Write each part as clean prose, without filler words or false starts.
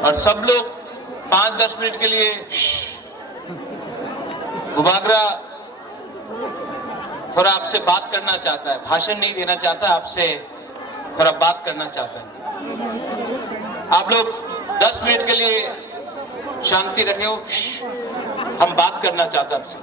और सब लोग 5-10 मिनट के लिए बुबागरा थोड़ा आपसे बात करना चाहता है, भाषण नहीं देना चाहता, आपसे थोड़ा बात करना चाहता है। आप लोग 10 मिनट के लिए शांति रखें, हम बात करना चाहते हैं आपसे।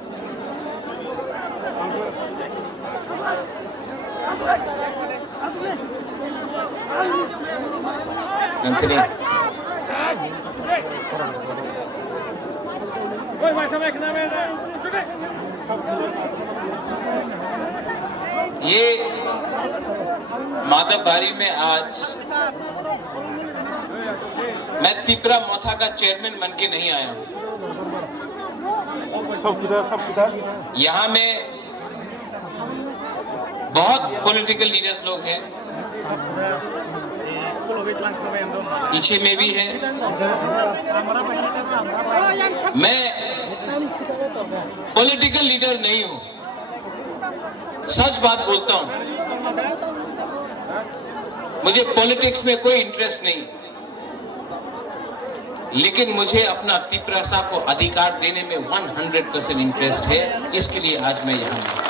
ये माधवबारी में आज मैं तिपरा मोथा का चेयरमैन बन के नहीं आया हूं। यहाँ में बहुत पॉलिटिकल लीडर्स लोग हैं, पीछे में भी है। मैं पॉलिटिकल लीडर नहीं हूं, सच बात बोलता हूं। मुझे पॉलिटिक्स में कोई इंटरेस्ट नहीं, लेकिन मुझे अपना तिपरासा को अधिकार देने में 100% इंटरेस्ट है। इसके लिए आज मैं यहां हूं।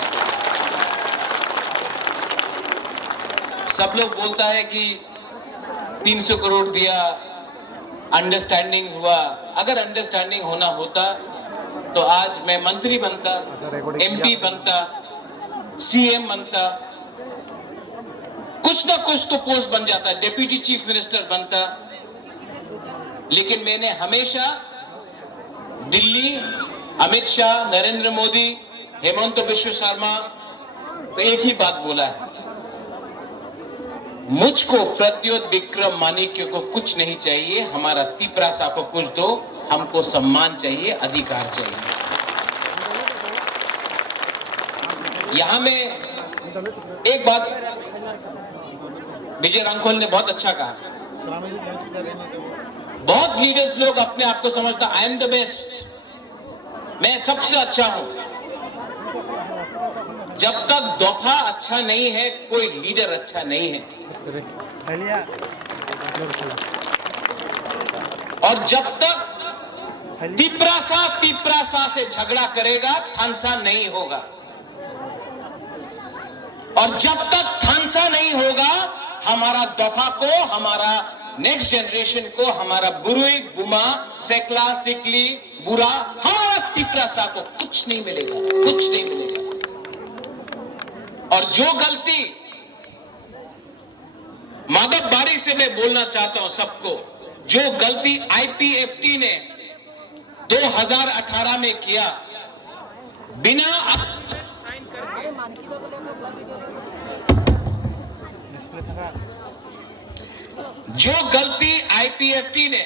सब लोग बोलता है कि 300 करोड़ दिया, अंडरस्टैंडिंग हुआ। अगर अंडरस्टैंडिंग होना होता तो आज मैं मंत्री बनता, एमपी बनता, सीएम बनता, कुछ ना कुछ तो पोस्ट बन जाता, डिप्टी चीफ मिनिस्टर बनता। लेकिन मैंने हमेशा दिल्ली, अमित शाह, नरेंद्र मोदी, हेमंत बिश्व शर्मा तो एक ही बात बोला है, मुझको प्रत्युत विक्रम माणिक्य को कुछ नहीं चाहिए, हमारा तिपरासा को कुछ दो, हमको सम्मान चाहिए, अधिकार चाहिए। यहां में एक बात विजय रांखोल ने बहुत अच्छा कहा। बहुत लीडर्स लोग अपने आप को समझता, आई एम द बेस्ट, मैं सबसे अच्छा हूं। जब तक दफा अच्छा नहीं है, कोई लीडर अच्छा नहीं है। और जब तक तिपरासा से झगड़ा करेगा, थानसा नहीं होगा। और जब तक थानसा नहीं होगा, हमारा दफा को, हमारा नेक्स्ट जनरेशन को, हमारा बुरुई, बुमा, सेकला, सिकली, बुरा, हमारा तिपरासा को कुछ नहीं मिलेगा, कुछ नहीं मिलेगा। और जो गलती माधवबारी से मैं बोलना चाहता हूं सबको, जो गलती आईपीएफटी ने 2018 में किया, बिना जो गलती आईपीएफटी ने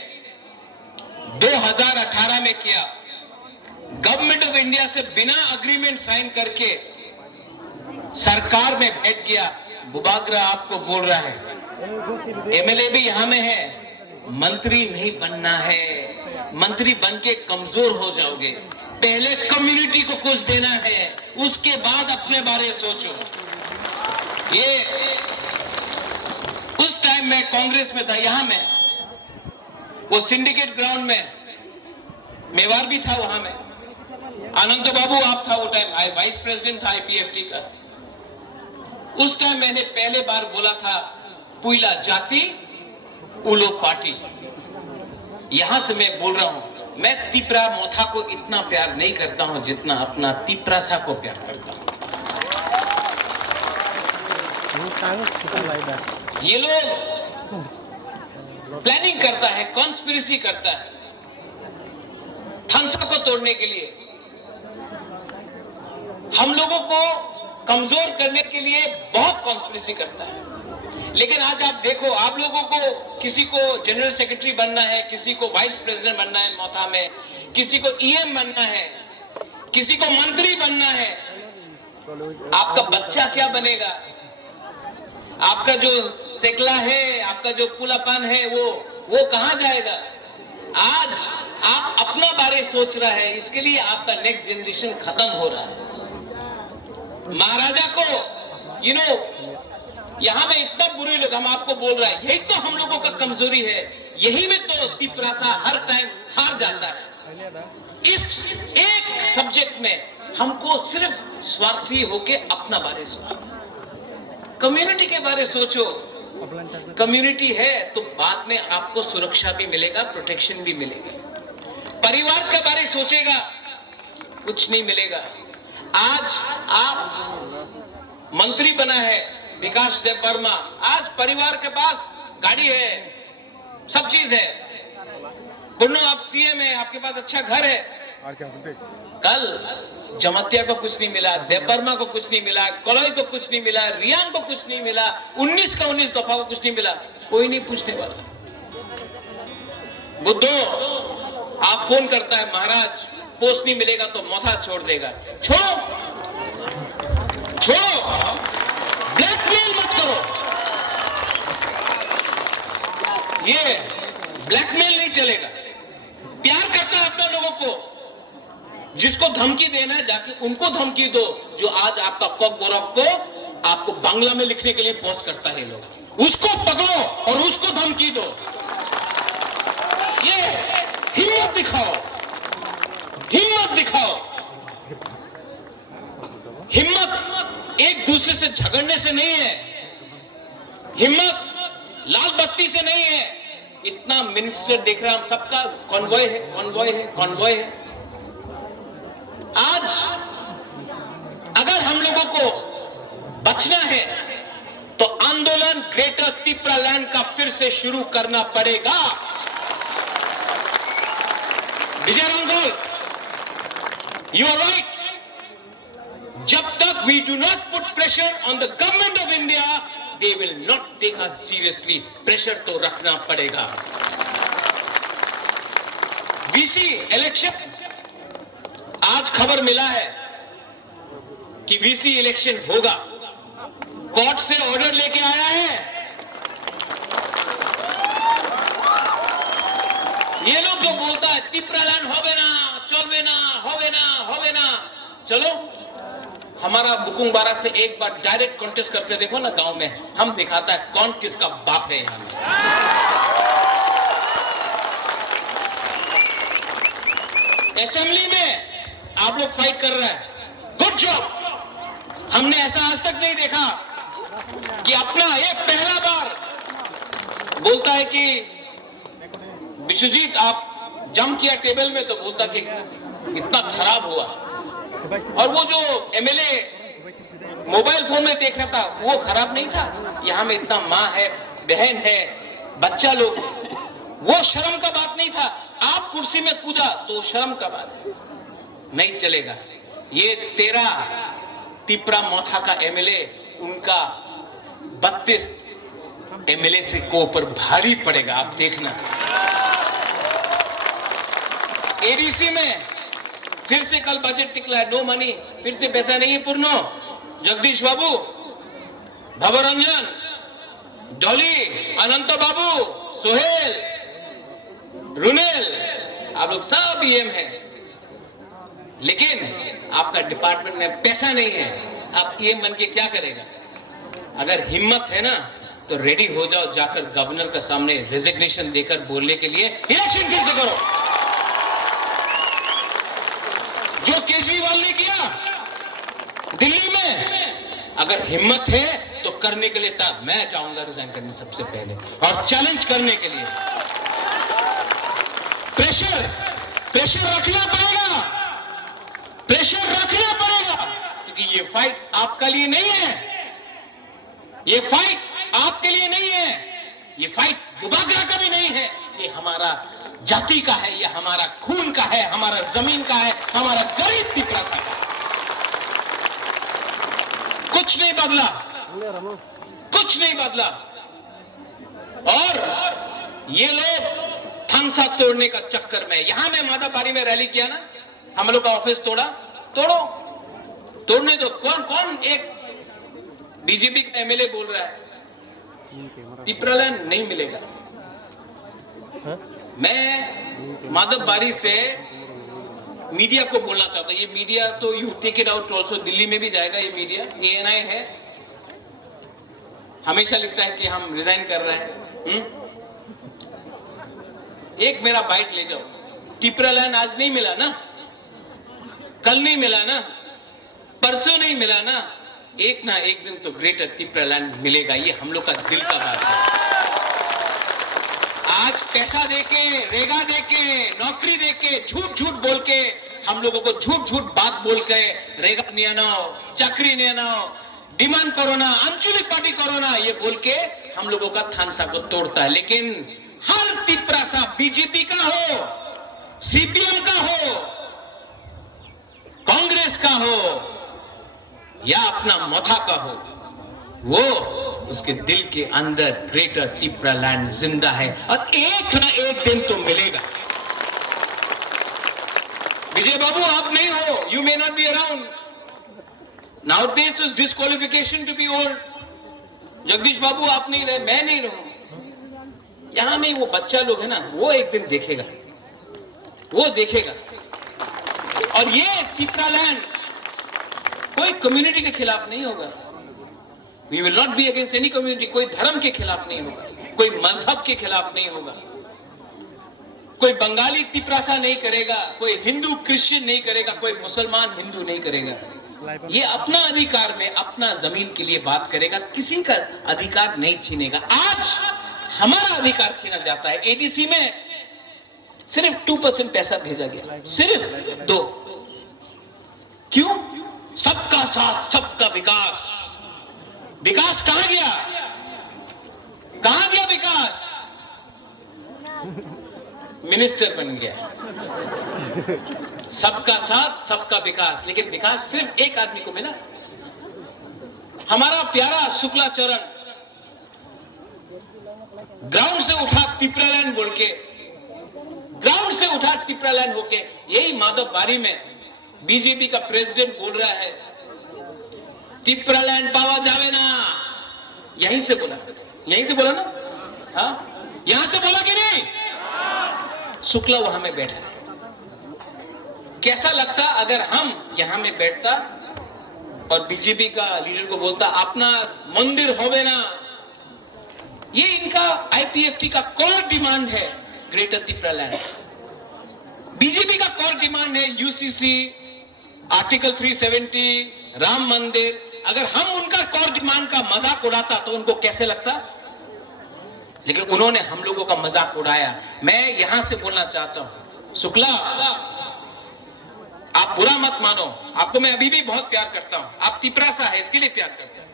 2018 में किया, गवर्नमेंट ऑफ इंडिया से बिना एग्रीमेंट साइन करके सरकार में बैठ गया। बुबागरा आपको बोल रहा है, एमएलए भी यहां में है, मंत्री नहीं बनना है, मंत्री बन के कमजोर हो जाओगे। पहले कम्युनिटी को कुछ देना है, उसके बाद अपने बारे सोचो। ये उस टाइम में कांग्रेस में था, यहां में वो सिंडिकेट ग्राउंड में मेवार भी था, वहां में आनंद बाबू आप था, वो टाइम वाइस प्रेसिडेंट था आईपीएफटी का। उस टाइम मैंने पहले बार बोला था, पुइला जाति उलो पार्टी। यहां से मैं बोल रहा हूं, मैं तिपरा मोथा को इतना प्यार नहीं करता हूं जितना अपना तिपरासा को प्यार करता हूं। ये लोग प्लानिंग करता है, कॉन्स्पिरेसी करता है थानसा को तोड़ने के लिए, हम लोगों को कमजोर करने के लिए बहुत कॉन्स्पिरेसी करता है। लेकिन आज आप देखो, आप लोगों को किसी को जनरल सेक्रेटरी बनना है, किसी को वाइस प्रेसिडेंट बनना है मोथा में, किसी को ईएम बनना है, किसी को मंत्री बनना है। आपका बच्चा क्या बनेगा? आपका जो सेकला है, आपका जो पुलापन है, वो कहां जाएगा? आज आप अपना बारे सोच रहा है, इसके लिए आपका नेक्स्ट जनरेशन खत्म हो रहा है। महाराजा को यहां में इतना बुरे लोग, हम आपको बोल रहा है, यही तो हम लोगों का कमजोरी है, यही में तो तिपरासा हर टाइम हार जाता है। इस एक सब्जेक्ट में हमको सिर्फ स्वार्थी होके अपना बारे सोचना, कम्युनिटी के बारे सोचो। कम्युनिटी है तो बाद में आपको सुरक्षा भी मिलेगा, प्रोटेक्शन भी मिलेगा। परिवार के बारे सोचेगा, कुछ नहीं मिलेगा। आज आप मंत्री बना है विकास देव वर्मा, आज परिवार के पास गाड़ी है, सब चीज है। पुन्नो आप सीएम है, आपके पास अच्छा घर है। कल जमतिया को कुछ नहीं मिला, देव वर्मा को कुछ नहीं मिला, कलोई को कुछ नहीं मिला, रियान को कुछ नहीं मिला, 19 का 19 दफा को कुछ नहीं मिला, कोई नहीं पूछने वाला। बुद्धो आप फोन करता है, महाराज पोस्ट नहीं मिलेगा तो मौथा छोड़ देगा। छोड़ो छोड़ो, ब्लैकमेल मत करो। ये ब्लैकमेल नहीं चलेगा। प्यार करता है अपने लोगों को, जिसको धमकी देना है जाके उनको धमकी दो। जो आज आपका कॉक बोरक को आपको बांग्ला में लिखने के लिए फोर्स करता है लोग, उसको पकड़ो और उसको धमकी दो। ये हिम्मत दिखाओ, हिम्मत दिखाओ। हिम्मत एक दूसरे से झगड़ने से नहीं है, हिम्मत लाल बत्ती से नहीं है। इतना मिनिस्टर देख रहा, हम सबका कॉन्वॉय है, कॉन्वॉय है, कॉन्वॉय है। आज अगर हम लोगों को बचना है तो आंदोलन ग्रेटर तिपरालैंड का फिर से शुरू करना पड़ेगा। Vijay Rangol, you are right. जब तक we do not put pressure on the government of India, they will not take us seriously. Pressure तो रखना पड़ेगा। वीसी इलेक्शन, आज खबर मिला है कि वीसी इलेक्शन होगा। कोर्ट से ऑर्डर लेके आया है। ये लोग जो बोलता है तिपरालैंड होवे ना, चलवे ना, होवे ना, होवे ना, चलो हमारा बुकुंग बारा से एक बार डायरेक्ट कॉन्टेस्ट करके देखो ना गांव में, हम दिखाता है कौन किसका बाप है। यहां असेंबली में आप लोग फाइट कर रहे हैं, गुड जॉब। हमने ऐसा आज तक नहीं देखा कि अपना ये पहला बार बोलता है कि विश्वजीत आप जम किया टेबल में, तो बोलता कि इतना खराब हुआ। और वो जो एमएलए मोबाइल फोन में देख रहा था वो खराब नहीं था। यहां में इतना माँ है, बहन है, बच्चा लोग, वो शर्म का बात नहीं था। आप कुर्सी में कूदा तो शर्म का बात है, नहीं चलेगा। ये 13 तिपरा मोथा का एमएलए, उनका 32 एमएलए से को ऊपर भारी पड़ेगा, आप देखना। एडीसी में फिर से कल बजट निकला है, नो मनी, फिर से पैसा नहीं है। पूर्णो, जगदीश बाबू, भवरंजन, डॉली, अनंत बाबू, सोहेल, रुनेल, आप लोग सब ईएम है, लेकिन आपका डिपार्टमेंट में पैसा नहीं है। आप ईएम बन के क्या करेगा? अगर हिम्मत है ना तो रेडी हो जाओ, जाकर गवर्नर के सामने रेजिग्नेशन देकर बोलने के लिए इलेक्शन फिर से करो। जो केजरीवाल ने किया दिल्ली में, अगर हिम्मत है तो करने के लिए तब मैं चाहूंगा रिजाइन करने सबसे पहले, और चैलेंज करने के लिए प्रेशर रखना पड़ेगा, प्रेशर रखना पड़ेगा। क्योंकि ये फाइट आपका लिए नहीं है, ये फाइट आपके लिए नहीं है, ये फाइट बुबागरा का भी नहीं है, ये हमारा जाति का है, ये हमारा खून का है, हमारा जमीन का है, हमारा गरीब तिपरासा का। कुछ नहीं बदला, कुछ नहीं बदला। और ये लोग थंसा तोड़ने का चक्कर में, यहां में मादाबारी में रैली किया ना, हम लोग का ऑफिस तोड़ा, तोड़ो, तोड़ने दो। कौन कौन एक बीजेपी का एमएलए बोल रहा है तिपरालैंड नहीं मिलेगा। मैं माधवबारी से मीडिया को बोलना चाहता हूं, ये मीडिया तो you take it out also, Delhi में भी जाएगा ये मीडिया। एएनआई है, हमेशा लिखता है कि हम रिजाइन कर रहे हैं। एक मेरा बाइट ले जाओ। तिपरालैंड आज नहीं मिला ना, कल नहीं मिला ना, परसों नहीं मिला ना, एक ना एक दिन तो ग्रेटर तिपरालैंड मिलेगा। ये हम लोग का दिल का बात है। आज पैसा देके, रेगा देके, नौकरी देके, झूठ झूठ बोल के हम लोगों को झूठ झूठ बात बोल के रेगा नहीं आनाओ, चाकरी नहीं आनाओ, डिमांड कोरोना, आंचलिक पार्टी कोरोना ये बोल के हम लोगों का थानसा को तोड़ता है। लेकिन हर तिपरासा बीजेपी का हो, सीपीएम का हो, कांग्रेस का हो या अपना मोथा का हो, वो उसके दिल के अंदर ग्रेटर तिपरालैंड जिंदा है और एक ना एक दिन तो मिलेगा। विजय बाबू आप नहीं हो, you may not be around nowadays, तो disqualification to be old. Jagdish Babu आप नहीं रहे, मैं नहीं रहूं, यहां में वो बच्चा लोग है ना, वो एक दिन देखेगा, वो देखेगा। और ये तिपरालैंड कोई कम्युनिटी के खिलाफ नहीं होगा। We will not be against any community। कोई धर्म के खिलाफ नहीं होगा, कोई मजहब के खिलाफ नहीं होगा, कोई बंगाली तिपरासा नहीं करेगा, कोई हिंदू क्रिश्चियन नहीं करेगा, कोई मुसलमान हिंदू नहीं करेगा। ये अपना अधिकार में अपना जमीन के लिए बात करेगा, किसी का अधिकार नहीं छीनेगा। आज हमारा अधिकार छीना जाता है। एडीसी में सिर्फ 2% पैसा भेजा गया, सिर्फ 2। क्यों? सबका साथ सबका विकास। विकास कहां गया? कहां गया विकास? मिनिस्टर बन गया। सबका साथ सबका विकास, लेकिन विकास सिर्फ एक आदमी को मिला। हमारा प्यारा शुक्लाचरण ग्राउंड से उठा तिपरालैंड बोल के, ग्राउंड से उठा तिपरालैंड होके, यही माधव बारी में बीजेपी का प्रेसिडेंट बोल रहा है तिपरालैंड पावा जावे ना। यहीं से बोला, यहीं से बोला ना, हाँ यहां से बोला कि नहीं? शुक्ला वहां में बैठा है। कैसा लगता अगर हम यहां में बैठता और बीजेपी का लीडर को बोलता अपना मंदिर होवे ना। ये इनका आईपीएफटी का कोर डिमांड है, ग्रेटर तिपरालैंड। बीजेपी का कोर डिमांड है यूसीसी, आर्टिकल 370, राम मंदिर। अगर हम उनका कोर डिमांड का मजाक उड़ाता तो उनको कैसे लगता? लेकिन उन्होंने हम लोगों का मजाक उड़ाया। मैं यहां से बोलना चाहता हूं, शुक्ला आप बुरा मत मानो, आपको मैं अभी भी बहुत प्यार करता हूं, आप तिपरासा है इसके लिए प्यार करता हूं।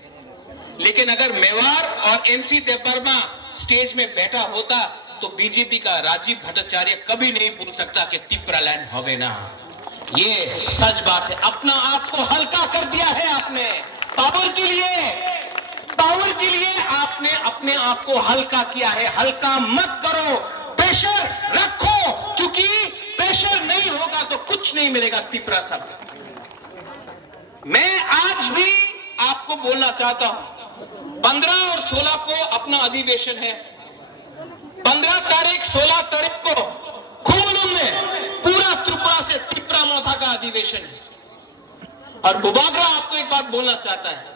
लेकिन अगर मेवाड़ और एमसी देववर्मा स्टेज में बैठा होता तो बीजेपी का राजीव भट्टाचार्य कभी नहीं बोल सकता कि तिपरालैंड होवे ना। ये सच बात है। अपना आप को हल्का कर दिया है आपने, पावर के लिए, पावर के लिए आपने अपने आप को हल्का किया है। हल्का मत करो, प्रेशर रखो, क्योंकि प्रेशर नहीं होगा तो कुछ नहीं मिलेगा तिपरासा। मैं आज भी आपको बोलना चाहता हूं, 15 और 16 को अपना अधिवेशन है। 15 तारीख 16 तारीख को खुमलुम में पूरा त्रिपुरा से तिपरा मोथा का अधिवेशन है। और बुबागरा आपको एक बात बोलना चाहता है,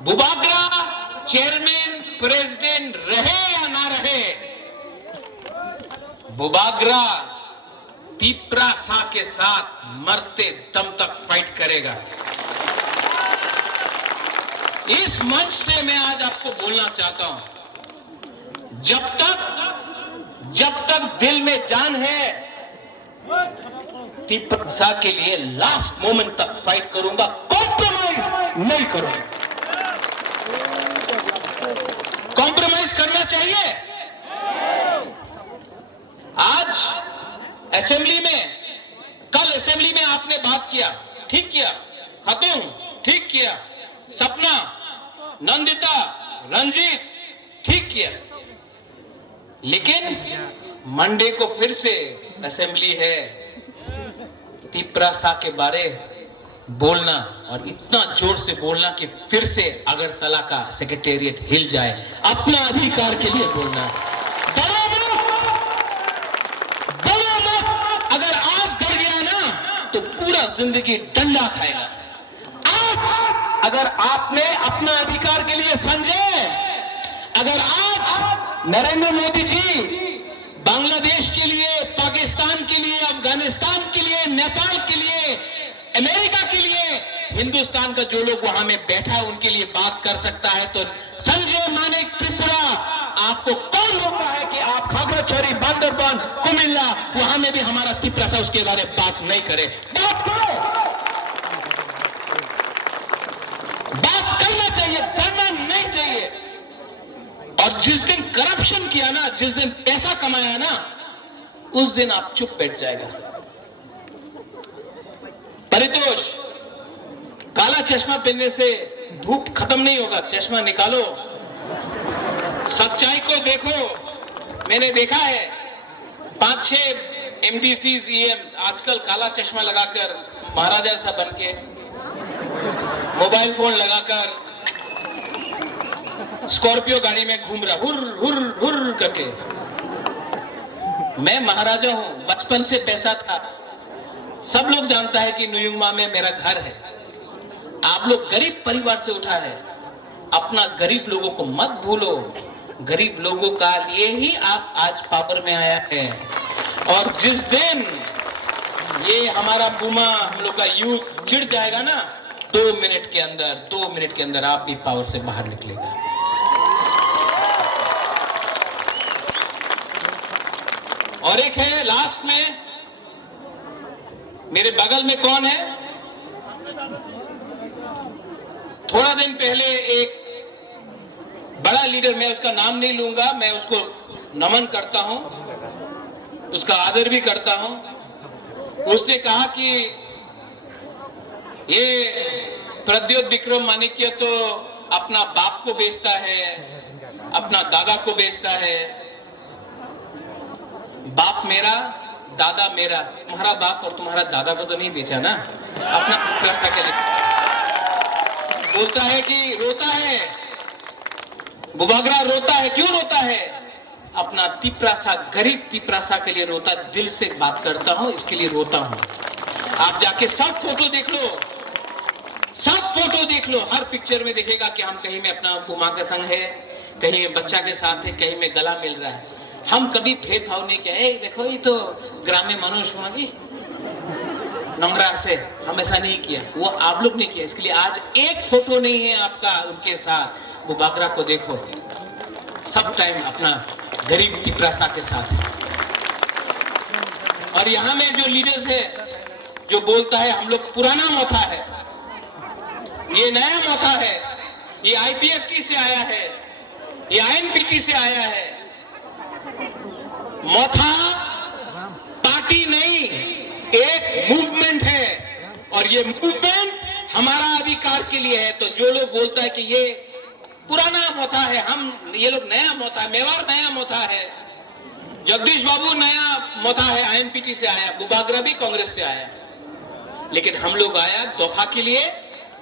बुबागरा चेयरमैन प्रेसिडेंट रहे या ना रहे, बुबागरा तिपरासा के साथ मरते दम तक फाइट करेगा। इस मंच से मैं आज आपको बोलना चाहता हूं, जब तक दिल में जान है तिपरासा के लिए लास्ट मोमेंट तक फाइट करूंगा, कॉम्प्रोमाइज नहीं करूंगा। कॉम्प्रोमाइज करना चाहिए? आज असेंबली में, कल असेंबली में आपने बात किया, ठीक किया, खत्म, ठीक किया, सपना, नंदिता, रंजीत, ठीक किया। लेकिन मंडे को फिर से असेंबली है, तिपरासा के बारे बोलना और इतना जोर से बोलना कि फिर से अगरतला का सेक्रेटेरिएट हिल जाए, अपना अधिकार के लिए बोलना। अगर आज डर गया ना तो पूरा जिंदगी डंडा खाएगा। आज अगर आपने अपना अधिकार के लिए समझे, अगर आज नरेंद्र मोदी जी बांग्लादेश के लिए, पाकिस्तान के लिए, अफगानिस्तान के लिए, नेपाल के लिए, अमेरिका के लिए, हिंदुस्तान का जो लोग वहां में बैठा है उनके लिए बात कर सकता है, तो संजय मानिक त्रिपुरा, आपको कौन रोकता है कि आप खागड़ाछड़ी, बांदरबान, कुमिल्ला, वहां में भी हमारा त्रिपुरा उसके बारे में बात नहीं करे? बात करो, बात करना चाहिए, करना नहीं चाहिए। और जिस दिन करप्शन किया ना, जिस दिन पैसा कमाया ना, उस दिन आप चुप बैठ जाएगा। परितोष, काला चश्मा पहनने से धूप खत्म नहीं होगा, चश्मा निकालो, सच्चाई को देखो। मैंने देखा है 5-6 MDCs, EMs आजकल काला चश्मा लगाकर, महाराजा सा बन के, मोबाइल फोन लगाकर, स्कॉर्पियो गाड़ी में घूम रहा, हुर हुर हुर करके। मैं महाराजा हूं, बचपन से पैसा था, सब लोग जानता है कि नुयुंगमा में मेरा घर है। आप लोग गरीब परिवार से उठा है, अपना गरीब लोगों को मत भूलो। गरीब लोगों का लिए ही आप आज पावर में आया है। और जिस दिन ये हमारा बुमा, हम लोग का यूथ चिढ़ जाएगा ना, 2 मिनट के अंदर आप भी पावर से बाहर निकलेगा। और एक है लास्ट में, मेरे बगल में कौन है? थोड़ा दिन पहले एक बड़ा लीडर, मैं उसका नाम नहीं लूंगा, मैं उसको नमन करता हूं, उसका आदर भी करता हूं। उसने कहा कि ये प्रद्योत विक्रम माणिक्य तो अपना बाप को बेचता है, अपना दादा को बेचता है। बाप मेरा, दादा मेरा, तुम्हारा बाप और तुम्हारा दादा को तो नहीं बेचा ना, अपना रास्ता के लिए। बोलता है कि रोता है, बुबागरा रोता है, क्यों रोता है? अपना तिपरासा, गरीब तिपरासा के लिए रोता, दिल से बात करता हूं, इसके लिए रोता हूं। आप जाके सब फोटो देख लो, सब फोटो देख लो, हर पिक्चर में दिखेगा कि हम कहीं में अपना बुमा के संग है, कहीं में बच्चा के साथ है, कहीं में गला मिल रहा है। हम कभी भेदभाव नहीं किया, देखो ये तो ग्रामीण मनुष्य होगी नंगरा से, हम ऐसा नहीं किया, वो आप लोग ने किया। इसके लिए आज एक फोटो नहीं है आपका उनके साथ। बुबागरा को देखो, सब टाइम अपना गरीब तिपरासा के साथ है। और यहां में जो लीडर्स है, जो बोलता है हम लोग पुराना मोथा है, ये नया मोथा है, ये IPFT से आया है, ये INPT से आया है। मोथा पार्टी नहीं, एक मूवमेंट है, और ये मूवमेंट हमारा अधिकार के लिए है। तो जो लोग बोलता है कि ये पुराना मोथा है, हम ये लोग नया मोथा है, मेवाड़ नया मोथा है, जगदीश बाबू नया मोथा है, INPT से आया, बुबागरा भी कांग्रेस से आया, लेकिन हम लोग आया दफा के लिए,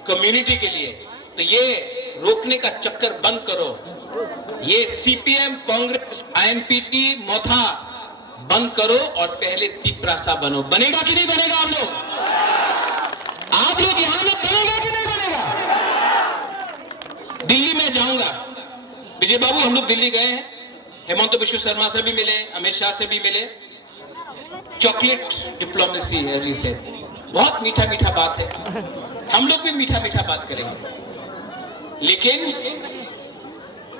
कम्युनिटी के लिए। तो ये रोकने का चक्कर बंद करो, ये CPM, कांग्रेस, INPT मोथा बंद करो और पहले तिपरासा बनो। बनेगा कि नहीं बनेगा? आप लोग यहां में बनेगा कि नहीं बनेगा? दिल्ली में जाऊंगा, विजय बाबू हम लोग दिल्ली गए हैं, हेमंत बिश्व शर्मा से भी मिले, अमित शाह से भी मिले। चॉकलेट डिप्लोमेसी ऐसी से बहुत मीठा मीठा बात है, हम लोग भी मीठा मीठा बात करेंगे, लेकिन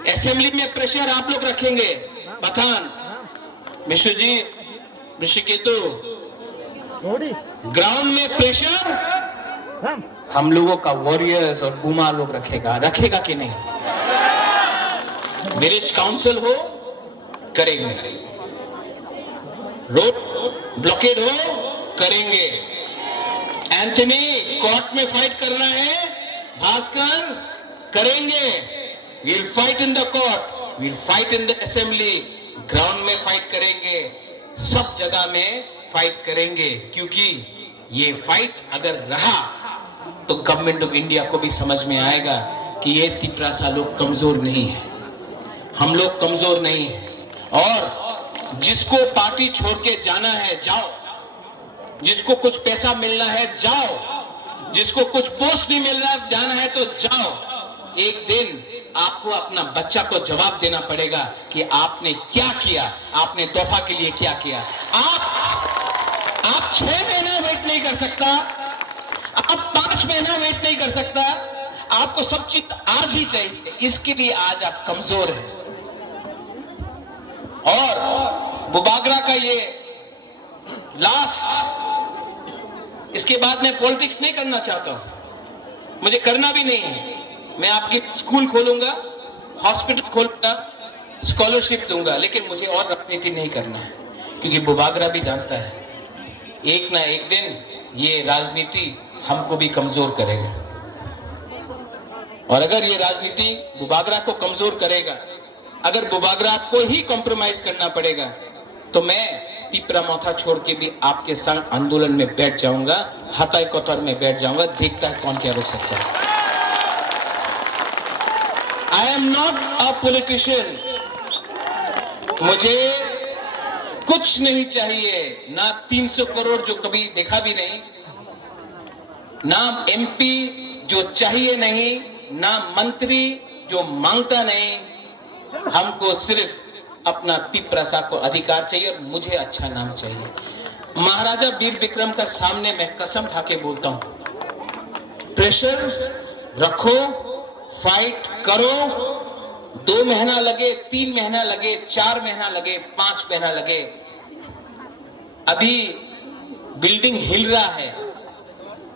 असेंबली में प्रेशर आप लोग रखेंगे। पठान, विश्वजीत, ऋषिकेतु, ग्राउंड में प्रेशर हम लोगों का वॉरियर्स और बुमा लोग रखेगा कि नहीं? विलेज काउंसिल हो, करेंगे, रोड ब्लॉकेड हो, करेंगे। एंथनी, कोर्ट में फाइट करना है, भास्कर, करेंगे। We'll fight in the court, we'll fight in the assembly, ground में फाइट करेंगे, सब जगह में फाइट करेंगे, क्योंकि ये फाइट अगर रहा तो गवर्नमेंट ऑफ इंडिया को भी समझ में आएगा कि ये तिपरासा लोग कमजोर नहीं है, हम लोग कमजोर नहीं है। और जिसको पार्टी छोड़ के जाना है जाओ, जिसको कुछ पैसा मिलना है जाओ, जिसको कुछ पोस्ट नहीं मिल रहा जाना है तो जाओ। एक दिन आपको अपना बच्चा को जवाब देना पड़ेगा कि आपने क्या किया, आपने तोहफा के लिए क्या किया। आप 6 महीना वेट नहीं कर सकता, आप 5 महीना वेट नहीं कर सकता, आपको सब चीज आज ही चाहिए। इसके लिए आज आप कमजोर हैं। और बुबागरा का ये लास्ट, इसके बाद मैं पॉलिटिक्स नहीं करना चाहता हूं, मुझे करना भी नहीं है। मैं आपकी स्कूल खोलूंगा, हॉस्पिटल खोलूंगा, स्कॉलरशिप दूंगा, लेकिन मुझे और राजनीति नहीं करना है, क्योंकि बुबागरा भी जानता है एक ना एक दिन ये राजनीति हमको भी कमजोर करेगा। और अगर ये राजनीति बुबागरा को कमजोर करेगा, अगर बुबागरा को ही कॉम्प्रोमाइज करना पड़ेगा, तो मैं पिपरामौथा छोड़ के भी आपके संग आंदोलन में बैठ जाऊंगा, हताई कोतर में बैठ जाऊंगा, देखता है कौन क्या रोक सकता है। I am not a politician, मुझे कुछ नहीं चाहिए, ना 300 करोड़ जो कभी देखा भी नहीं, ना एमपी जो चाहिए नहीं, ना मंत्री जो मांगता नहीं। हमको सिर्फ अपना पिपरासा को अधिकार चाहिए और मुझे अच्छा नाम चाहिए। महाराजा वीर विक्रम का सामने मैं कसम खा के बोलता हूं, प्रेशर रखो, फाइट करो, 2 महीना लगे, 3 महीना लगे, 4 महीना लगे, 5 महीना लगे, अभी बिल्डिंग हिल रहा है,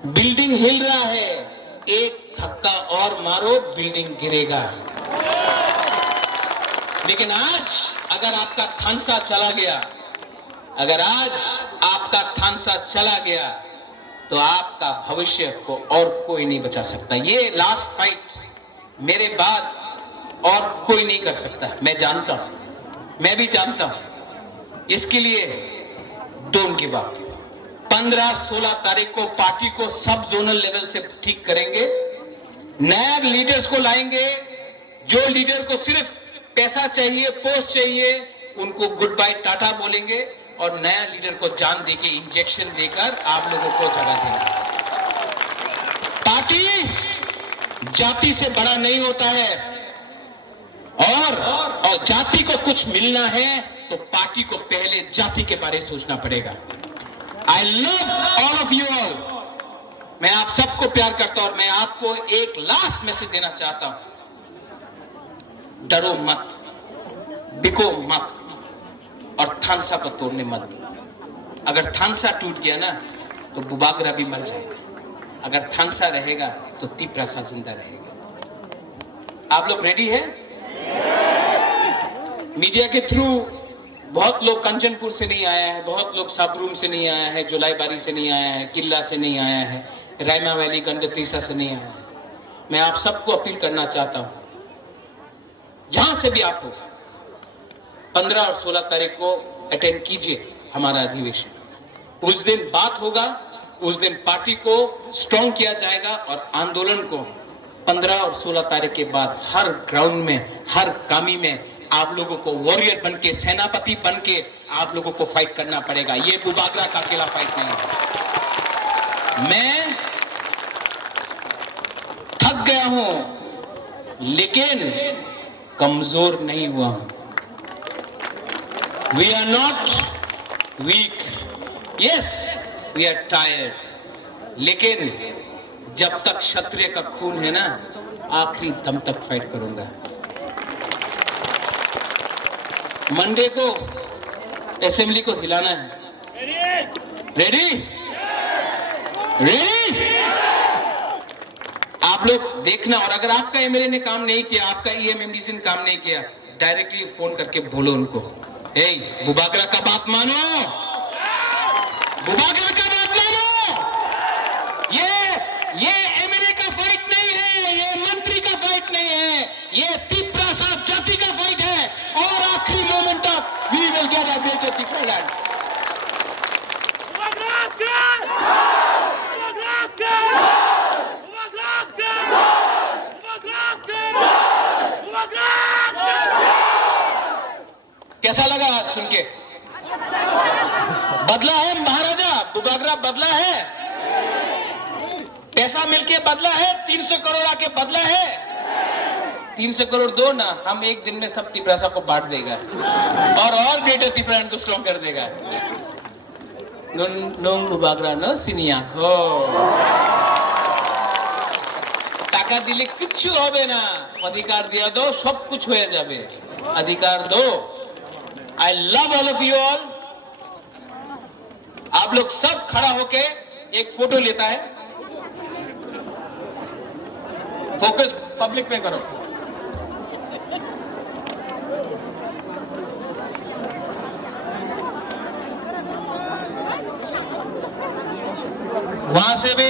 बिल्डिंग हिल रहा है, एक धक्का और मारो, बिल्डिंग गिरेगा। लेकिन आज अगर आपका थानसा चला गया, अगर आज आपका थानसा चला गया, तो आपका भविष्य को और कोई नहीं बचा सकता। ये लास्ट फाइट मेरे बाद और कोई नहीं कर सकता। मैं जानता हूं, मैं भी जानता हूं। इसके लिए डोंट गिव अप। 15-16 तारीख को पार्टी को सब जोनल लेवल से ठीक करेंगे, नए लीडर्स को लाएंगे। जो लीडर को सिर्फ पैसा चाहिए, पोस्ट चाहिए, उनको गुड बाय टाटा बोलेंगे, और नया लीडर को जान देके इंजेक्शन देकर आप लोगों को जगह देंगे। पार्टी जाति से बड़ा नहीं होता है, और जाति को कुछ मिलना है तो पार्टी को पहले जाति के बारे में सोचना पड़ेगा। I love all of you all, मैं आप सबको प्यार करता हूं, और मैं आपको एक लास्ट मैसेज देना चाहता हूं, डरो मत, बिको मत, और थानसा को तोड़ने मत दो। अगर थानसा टूट गया ना तो बुबागरा भी मर जाएगा, अगर थानसा रहेगा तो पिपरासा जिंदा रहेगा। आप लोग रेडी हैं? मीडिया के थ्रू बहुत लोग कंचनपुर से नहीं आया है, बहुत लोग साबरूम से नहीं आया है, जुलाईबारी से नहीं आया है, किला से नहीं आया है, रायमा वैली गंडतीसा से नहीं आया है। मैं आप सबको अपील करना चाहता हूं, जहां से भी आप हो, 15 और 16 तारीख को अटेंड कीजिए हमारा अधिवेशन। उस दिन बात होगा, उस दिन पार्टी को स्ट्रॉन्ग किया जाएगा, और आंदोलन को 15 और 16 तारीख के बाद हर ग्राउंड में, हर कामी में आप लोगों को वॉरियर बन के, सेनापति बन के आप लोगों को फाइट करना पड़ेगा। ये बुबागरा का अकेला फाइट नहीं है। मैं थक गया हूं, लेकिन कमजोर नहीं हुआ हूं। We are not weak. Yes, we are tired. लेकिन जब तक क्षत्रिय का खून है ना, आखिरी दम तक फाइट करूंगा। मंडे को असेंबली को हिलाना है। रेडी? रेडी? आप लोग देखना, और अगर आपका एमएलए ने काम नहीं किया, आपका ईएमएमडीसी ने काम नहीं किया, डायरेक्टली फोन करके बोलो उनको, बुबागरा का बात मानो, बुबागरा का बात मानो। ये एमएलए का फाइट नहीं है, ये मंत्री का फाइट नहीं है, ये पिपरासा जाति का फाइट है, और आखिरी मोमेंट तक we will get a better पिपरालैंड। कैसा लगा सुन के? बदला है महाराजा, बुबागरा बदला है, पैसा मिलके बदला है, 300 करोड़ आके बदला है। 300 करोड़ दो ना, हम एक दिन में सब तिपरासा को बांट देगा और ग्रेटर तिपरान को स्ट्रॉन्ग कर देगा। নুন বুবাগরা ন সিনিয়াখো টাকা দিলে কিচ্ছু হবে না, अधिकार दिया दो सब कुछ हो जाए। अधिकार दो। I love all of you all. आप लोग सब खड़ा होके एक फोटो लेता है। फोकस पब्लिक पे करो। वहां से भी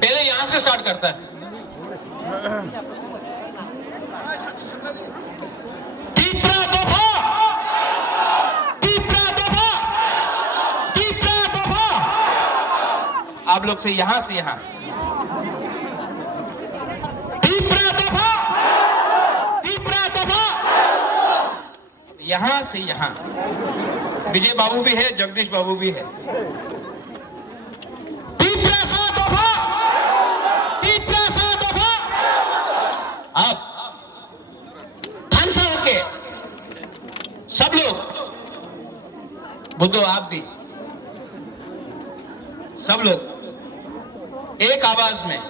पहले यहां से स्टार्ट करता है। आप लोग से यहां यहां से यहां विजय बाबू भी है, जगदीश बाबू भी है। आप ठानसा होके सब लोग, बुद्धो आप भी, सब लोग एक आवाज में